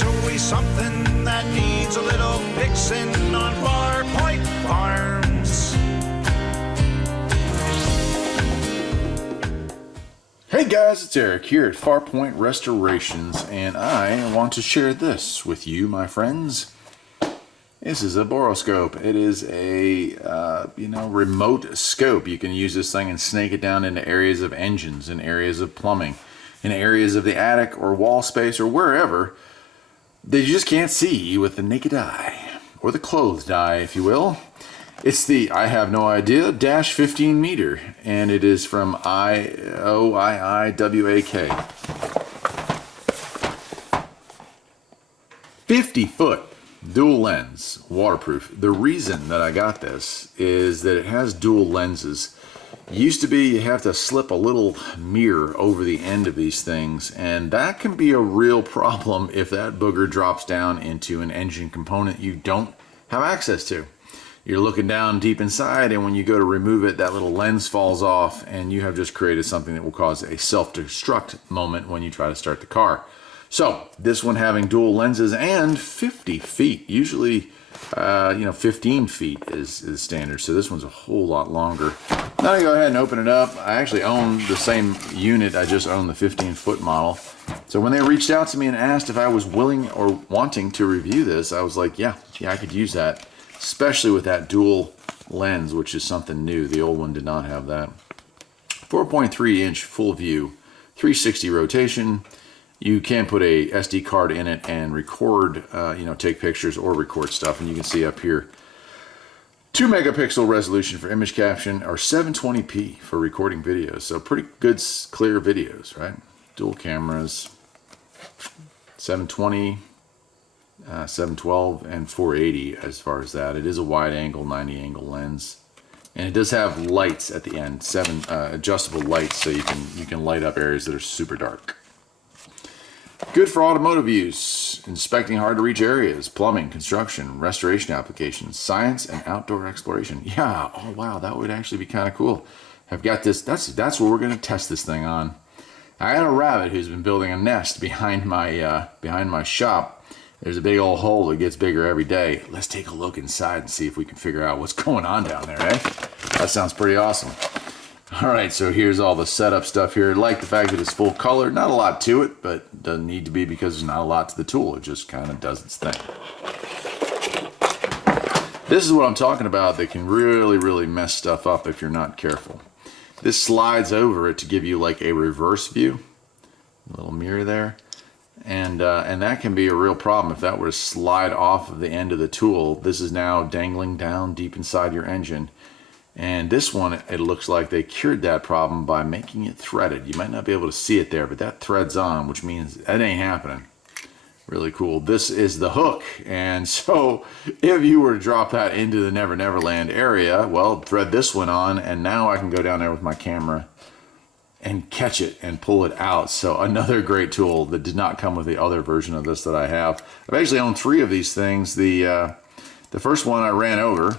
There's always something that needs a little fixing on Farpoint Farms. Hey guys, it's Eric here at Farpoint Restorations, and I want to share this with you, my friends. This is a Borescope. It is a remote scope. You can use this thing and snake it down into areas of engines, in areas of plumbing, in areas of the attic or wall space or wherever that you just can't see with the naked eye, or the clothed eye, if you will. It's the I have no idea dash 15 meter, and it is from Oiiwak. 50-foot dual lens, waterproof. The reason that I got this is that it has dual lenses. Used to be you have to slip a little mirror over the end of these things, and that can be a real problem if that booger drops down into an engine component you don't have access to. You're looking down deep inside, and when you go to remove it, that little lens falls off, and you have just created something that will cause a self-destruct moment when you try to start the car. So this one having dual lenses and 50 feet, usually 15 feet is standard, so this one's a whole lot longer. Now I go ahead and open it up. I actually own the same unit. I just own the 15-foot model. So when they reached out to me and asked if I was willing or wanting to review this, I was like, yeah, I could use that, especially with that dual lens, which is something new. The old one did not have that. 4.3-inch full view, 360 rotation. You can put a SD card in it and record, take pictures or record stuff. And you can see up here, 2 megapixel resolution for image caption, or 720p for recording videos. So pretty good, clear videos, right? Dual cameras, 720, 712, and 480 as far as that. It is a wide angle, 90 angle lens. And it does have lights at the end, 7 adjustable lights, so you can light up areas that are super dark. Good for automotive use, inspecting hard to reach areas, plumbing, construction, restoration applications, science, and outdoor exploration. Yeah, oh wow, that would actually be kind of cool. I've got this, that's what we're gonna test this thing on. I got a rabbit who's been building a nest behind my shop. There's a big old hole that gets bigger every day. Let's take a look inside and see if we can figure out what's going on down there, eh? That sounds pretty awesome. All right, so here's all the setup stuff here. I like the fact that it's full color. Not a lot to it, but doesn't need to be because there's not a lot to the tool. It just kind of does its thing. This is what I'm talking about that can really, really mess stuff up if you're not careful. This slides over it to give you like a reverse view. A little mirror there. And that can be a real problem if that were to slide off of the end of the tool. This is now dangling down deep inside your engine. And this one, it looks like they cured that problem by making it threaded. You might not be able to see it there, but that threads on, which means that ain't happening. Really cool. This is the hook. And so if you were to drop that into the Never Never Land area, well, thread this one on, and now I can go down there with my camera and catch it and pull it out. So another great tool that did not come with the other version of this that I have. I've actually owned 3 of these things. The first one I ran over.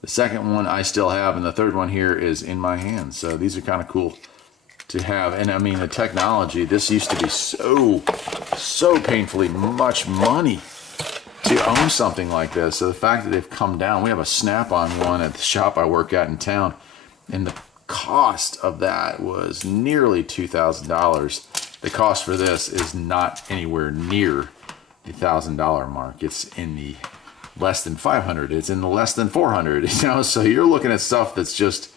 The second one I still have, and the third one here is in my hands. So these are kind of cool to have. And I mean, the technology, this used to be so painfully much money to own something like this. So the fact that they've come down, we have a Snap-on one at the shop I work at in town, and the cost of that was nearly $2,000. The cost for this is not anywhere near the $1,000 mark. It's in the less than 500. It's in the less than 400. So you're looking at stuff that's just,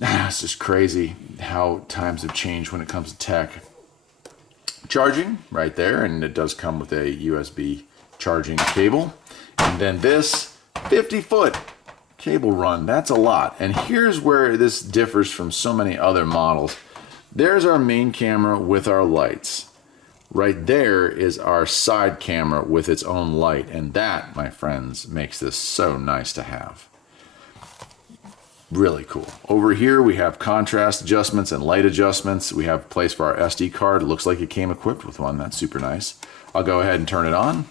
it's just crazy how times have changed when it comes to tech. Charging right there, and it does come with a USB charging cable. And then this 50-foot cable run, that's a lot. And here's where this differs from so many other models. There's our main camera with our lights. Right there is our side camera with its own light, and that, my friends, makes this so nice to have. Really cool. Over here we have contrast adjustments and light adjustments. We have a place for our SD card. It looks like it came equipped with one. That's super nice. I'll go ahead and turn it on.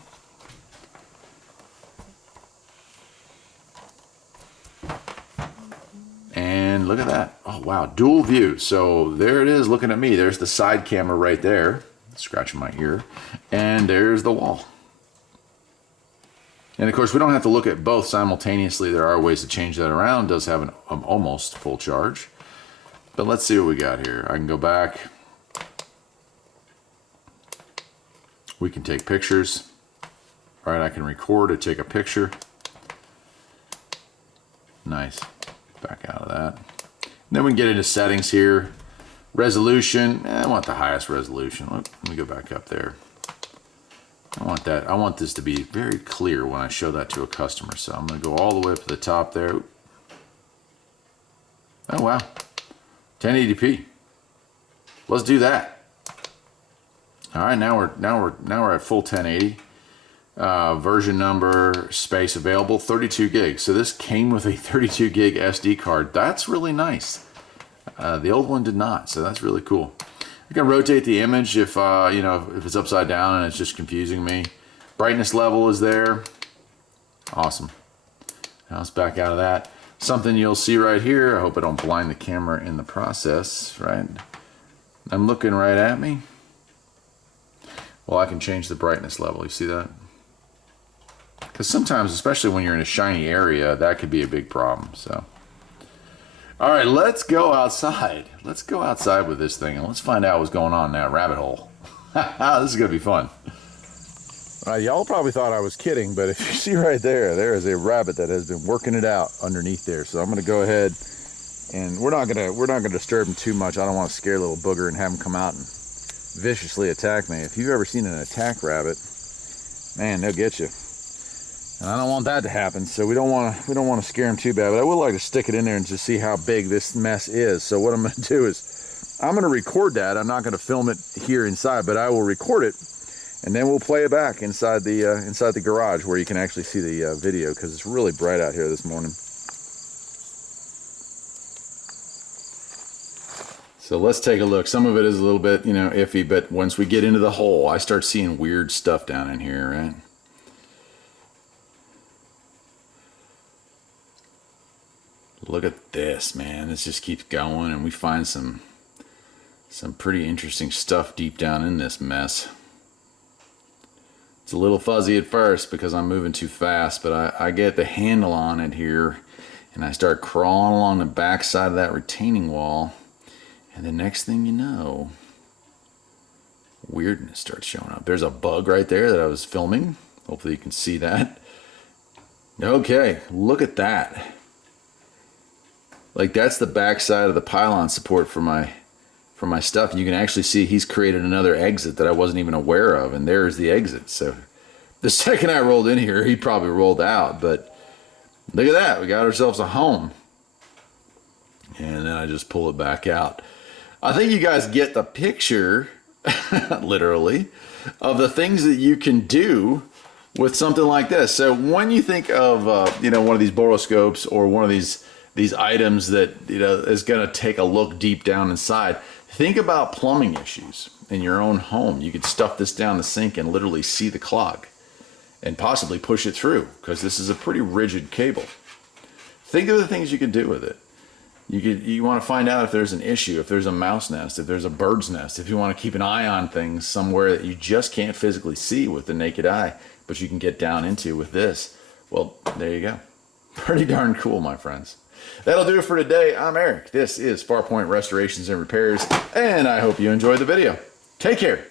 And look at that. Oh wow, dual view. So there it is looking at me. There's the side camera right there. scratching my ear, and there's the wall. And of course, we don't have to look at both simultaneously. There are ways to change that around. It does have an almost full charge. But let's see what we got here. I can go back. We can take pictures. All right, I can record or take a picture. Nice. Back out of that. And then we can get into settings here. Resolution. I want the highest resolution. Let me go back up there. I want that. I want this to be very clear when I show that to a customer. So I'm going to go all the way up to the top there. Oh wow, 1080p. Let's do that. All right, now we're at full 1080. Version number, space available, 32 gigs. So this came with a 32 gig SD card. That's really nice. The old one did not, so that's really cool. I can rotate the image if you know, if it's upside down and it's just confusing me. Brightness level is there. Awesome. Now let's back out of that. Something you'll see right here. I hope I don't blind the camera in the process, right? I'm looking right at me. Well, I can change the brightness level. You see that? Because sometimes, especially when you're in a shiny area, that could be a big problem. So. All right, let's go outside. Let's go outside with this thing and let's find out what's going on in that rabbit hole. This is gonna be fun. Y'all probably thought I was kidding, but if you see right there, there is a rabbit that has been working it out underneath there. So I'm gonna go ahead and we're not gonna disturb him too much. I don't want to scare little booger and have him come out and viciously attack me. If you've ever seen an attack rabbit, man, they'll get you. And I don't want that to happen, so we don't want to scare him too bad. But I would like to stick it in there and just see how big this mess is. So what I'm going to do is I'm going to record that. I'm not going to film it here inside, but I will record it, and then we'll play it back inside the garage where you can actually see the video, because it's really bright out here this morning. So let's take a look. Some of it is a little bit, you know, iffy, but once we get into the hole, I start seeing weird stuff down in here, right? Look at this, man. This just keeps going, and we find some pretty interesting stuff deep down in this mess. It's a little fuzzy at first because I'm moving too fast, but I get the handle on it here, and I start crawling along the back side of that retaining wall, and the next thing you know, weirdness starts showing up. There's a bug right there that I was filming. Hopefully you can see that. Okay, look at that. Like, that's the back side of the pylon support for my stuff. You can actually see he's created another exit that I wasn't even aware of, and there's the exit. So the second I rolled in here, he probably rolled out, but look at that. We got ourselves a home. And then I just pull it back out. I think you guys get the picture, literally, of the things that you can do with something like this. So when you think of, you know, one of these Borescopes or one of these items that, you know, is going to take a look deep down inside, think about plumbing issues in your own home. You could stuff this down the sink and literally see the clog and possibly push it through, because this is a pretty rigid cable. Think of the things you could do with it. You want to find out if there's an issue, if there's a mouse nest, if there's a bird's nest, if you want to keep an eye on things somewhere that you just can't physically see with the naked eye, but you can get down into with this. Well, there you go. Pretty darn cool, my friends. That'll do it for today. I'm Eric. This is Farpoint Restorations and Repairs, and I hope you enjoyed the video. Take care.